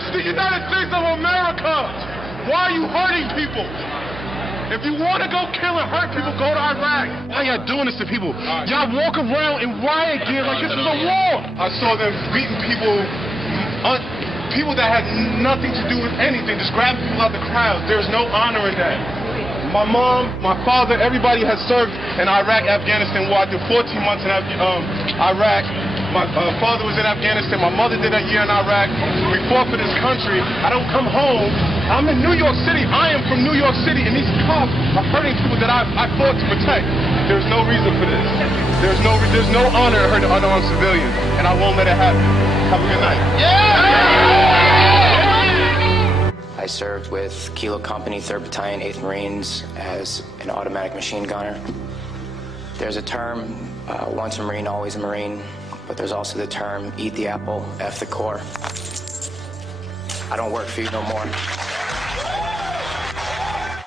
This is the United States of America. Why are you hurting people? If you want to go kill and hurt people, go to Iraq. Why y'all doing this to people? Y'all walk around in riot gear like this is a war. I saw them beating people, people that had nothing to do with anything, just grabbing people out the crowd. There's no honor in that. My mom, my father, everybody has served in Iraq, Afghanistan war. I did 14 months in Iraq. My father was in Afghanistan. My mother did a year in Iraq. We fought for this country. I don't come home. I'm in New York City. I am from New York City, and these cops are hurting people that I fought to protect. There's no reason for this. There's no honor in hurting unarmed civilians, and I won't let it happen. Have a good night. I served with Kilo Company, 3rd Battalion, 8th Marines as an automatic machine gunner. There's a term, once a Marine, always a Marine. But there's also the term, eat the apple, F the core. I don't work for you no more.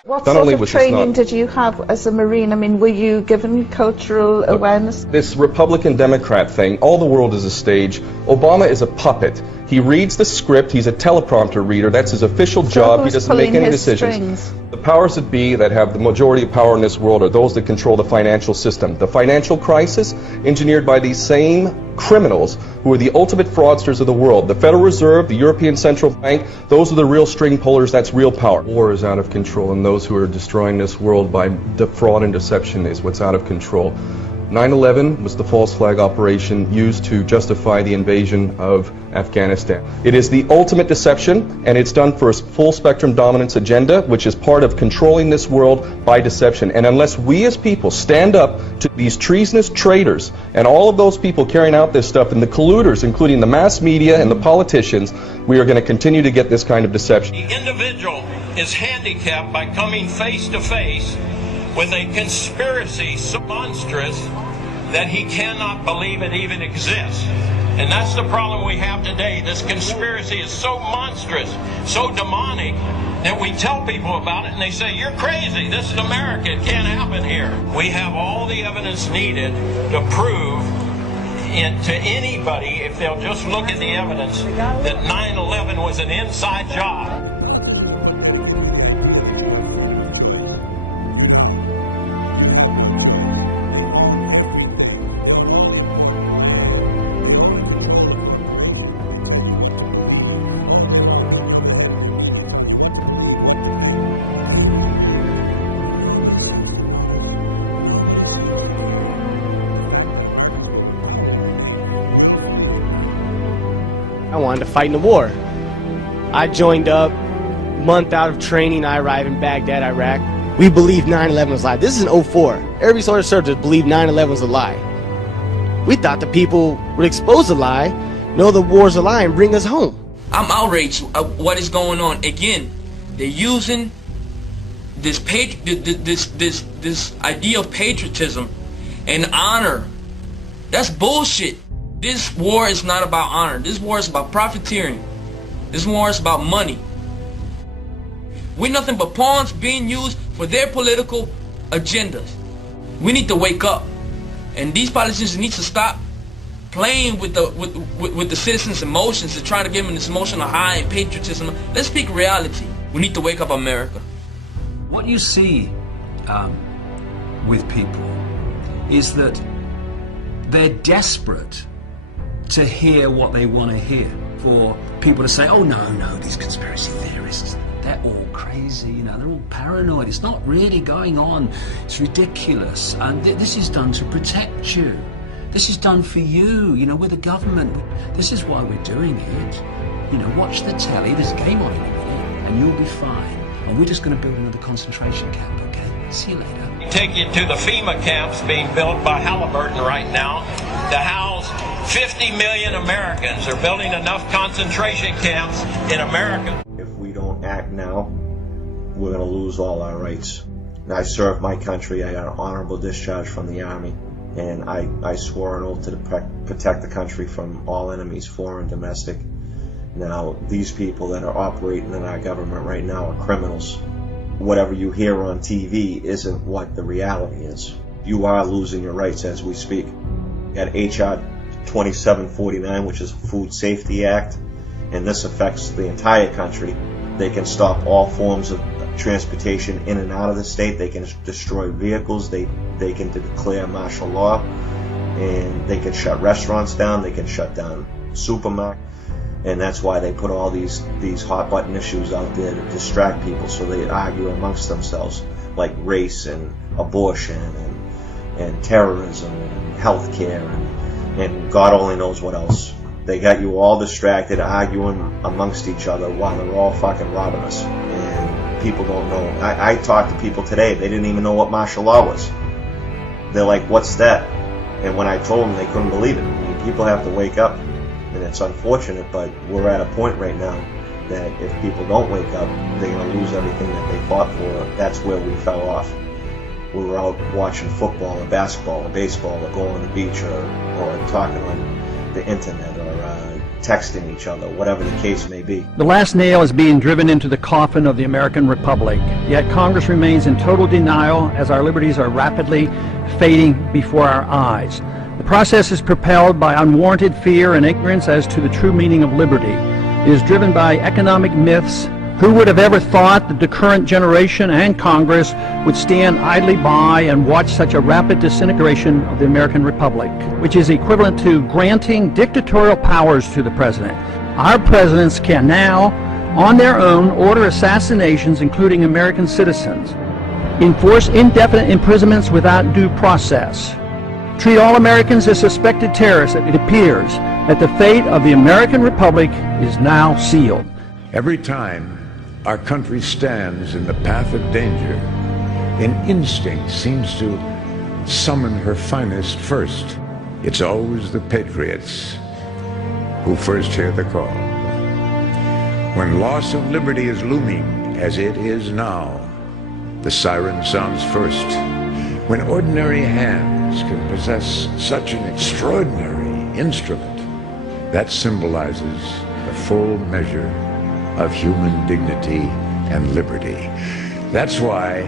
What sort of training did you have as a Marine? I mean, were you given cultural awareness? This Republican-Democrat thing, all the world is a stage. Obama is a puppet. He reads the script, he's a teleprompter reader, that's his official job, he doesn't make any decisions. Strings? The powers that be that have the majority of power in this world are those that control the financial system. The financial crisis, engineered by these same criminals who are the ultimate fraudsters of the world. The Federal Reserve, the European Central Bank, those are the real string pullers, that's real power. War is out of control, and those who are destroying this world by fraud and deception is what's out of control. 9/11 was the false flag operation used to justify the invasion of Afghanistan. It is the ultimate deception, and it's done for a full spectrum dominance agenda, which is part of controlling this world by deception. And unless we as people stand up to these treasonous traitors and all of those people carrying out this stuff and the colluders, including the mass media and the politicians, we are going to continue to get this kind of deception. The individual is handicapped by coming face to face with a conspiracy so monstrous that he cannot believe it even exists. And that's the problem we have today. This conspiracy is so monstrous, so demonic, that we tell people about it and they say, you're crazy, this is America, it can't happen here. We have all the evidence needed to prove to anybody, if they'll just look at the evidence, that 9/11 was an inside job. I wanted to fight in the war. I joined up, month out of training, I arrived in Baghdad, Iraq. We believed 9/11 was a lie. This is in 04. Every soldier served believed 9/11 was a lie. We thought the people would expose the lie, know the war's a lie, and bring us home. I'm outraged at what is going on. Again, they're using this idea of patriotism and honor. That's bullshit. This war is not about honor. This war is about profiteering. This war is about money. We're nothing but pawns being used for their political agendas. We need to wake up, and these politicians need to stop playing with the citizens' emotions and trying to give them this emotional high and patriotism. Let's speak reality. We need to wake up, America. What you see with people is that they're desperate to hear what they want to hear. For people to say, oh no, these conspiracy theorists, they're all crazy, you know, they're all paranoid, it's not really going on, it's ridiculous, and this is done to protect you. This is done for you, you know, we're the government, this is why we're doing it. You know, watch the telly, there's a game on in a minute, and you'll be fine. And we're just going to build another concentration camp, okay? See you later. Take you to the FEMA camps being built by Halliburton right now to house 50 million Americans. They're building enough concentration camps in America. If we don't act now, we're going to lose all our rights. I served my country. I got an honorable discharge from the Army, and I swore an oath to protect the country from all enemies, foreign, domestic. Now, these people that are operating in our government right now are criminals. Whatever you hear on TV isn't what the reality is. You are losing your rights as we speak. You got H.R. 2749, which is a Food Safety Act, and this affects the entire country. They can stop all forms of transportation in and out of the state. They can destroy vehicles. They can declare martial law, and they can shut restaurants down. They can shut down supermarkets. And that's why they put all these hot button issues out there to distract people, so they argue amongst themselves, like race and abortion and terrorism and healthcare and God only knows what else. They got you all distracted, arguing amongst each other while they're all fucking robbing us. And people don't know. I talked to people today, they didn't even know what martial law was. They're like, what's that? And when I told them, they couldn't believe it. I mean, people have to wake up. And it's unfortunate, but we're at a point right now that if people don't wake up, they're going to lose everything that they fought for. That's where we fell off. We were out watching football or basketball or baseball or going on the beach or talking on the internet or texting each other, whatever the case may be. The last nail is being driven into the coffin of the American Republic, yet Congress remains in total denial as our liberties are rapidly fading before our eyes. The process is propelled by unwarranted fear and ignorance as to the true meaning of liberty. It is driven by economic myths. Who would have ever thought that the current generation and Congress would stand idly by and watch such a rapid disintegration of the American Republic, which is equivalent to granting dictatorial powers to the president. Our presidents can now, on their own, order assassinations, including American citizens, enforce indefinite imprisonments without due process, treat all Americans as suspected terrorists. It appears that the fate of the American Republic is now sealed. Every time our country stands in the path of danger, an instinct seems to summon her finest first. It's always the patriots who first hear the call. When loss of liberty is looming, as it is now, the siren sounds first. When ordinary hands can possess such an extraordinary instrument, that symbolizes the full measure of human dignity and liberty. That's why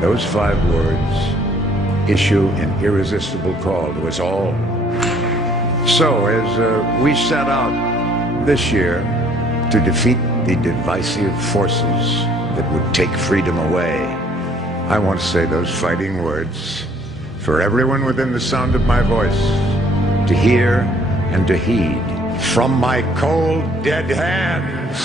those 5 words issue an irresistible call to us all. So as we set out this year to defeat the divisive forces that would take freedom away, I want to say those fighting words for everyone within the sound of my voice to hear and to heed. From my cold, dead hands,